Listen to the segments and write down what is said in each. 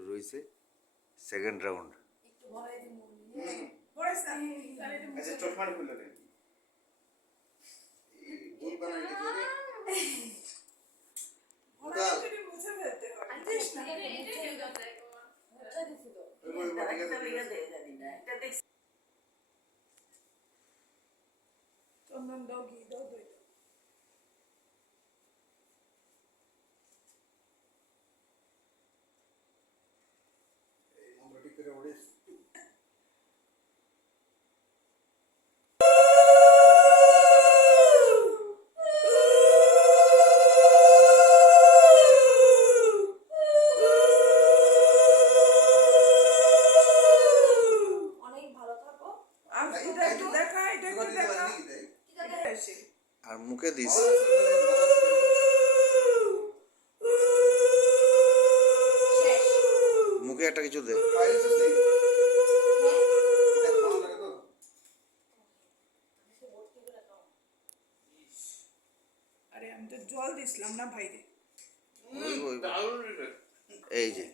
শুরু হয়েছে second round. আচ্ছা চশমাটা খুলে দেন। ভুল বানাইলে করে চন্দন দাও, ঘি দাও, দই দাও। এই মন্ত্রটি করে ওড়ে অনেক ভালো থাকো। আর এটা একটু দেখা, এটা একটু দেখা। এসে। আর মুখে দিস শেষ। মুখে একটা কিছু দে। আরে আমি তো জল দিছিলাম না ভাইরে। এই যে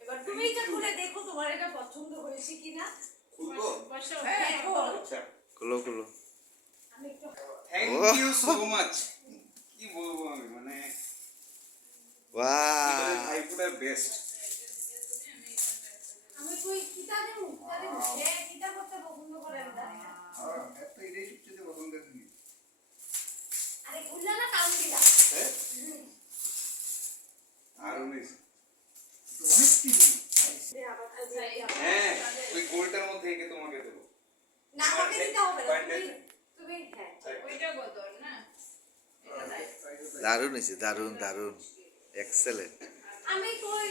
এবার তুমি এটা খুলে দেখো তোমার এটা পছন্দ হয়েছে কিনা। খুলবো? হ্যাঁ, খোল। আচ্ছা খুলো খুলো। আমি একটু থ্যাংক ইউ সো মাচ। কি বলবো আমি, মানে বাহ ভাইপুটার বেস্ট। আমি কই কিটা দেব, কিটা দেব। যে কিটা করতে পছন্দ করেন না। এত এটাই সবচেয়ে পছন্দের জিনিস। আরে খুললা না কাম দিলা। হ্যাঁ আর উনিশ অনেক কিছু। হ্যাঁ ওই গোলটার মধ্যে এঁকে তোমাকে দেবো। না আমাকে দিতে হবে না। তুমি হ্যাঁ। ওইটা বদল না দারুণ হয়েছে, দারুণ দারুণ, এক্সেলেন্ট। আমি কই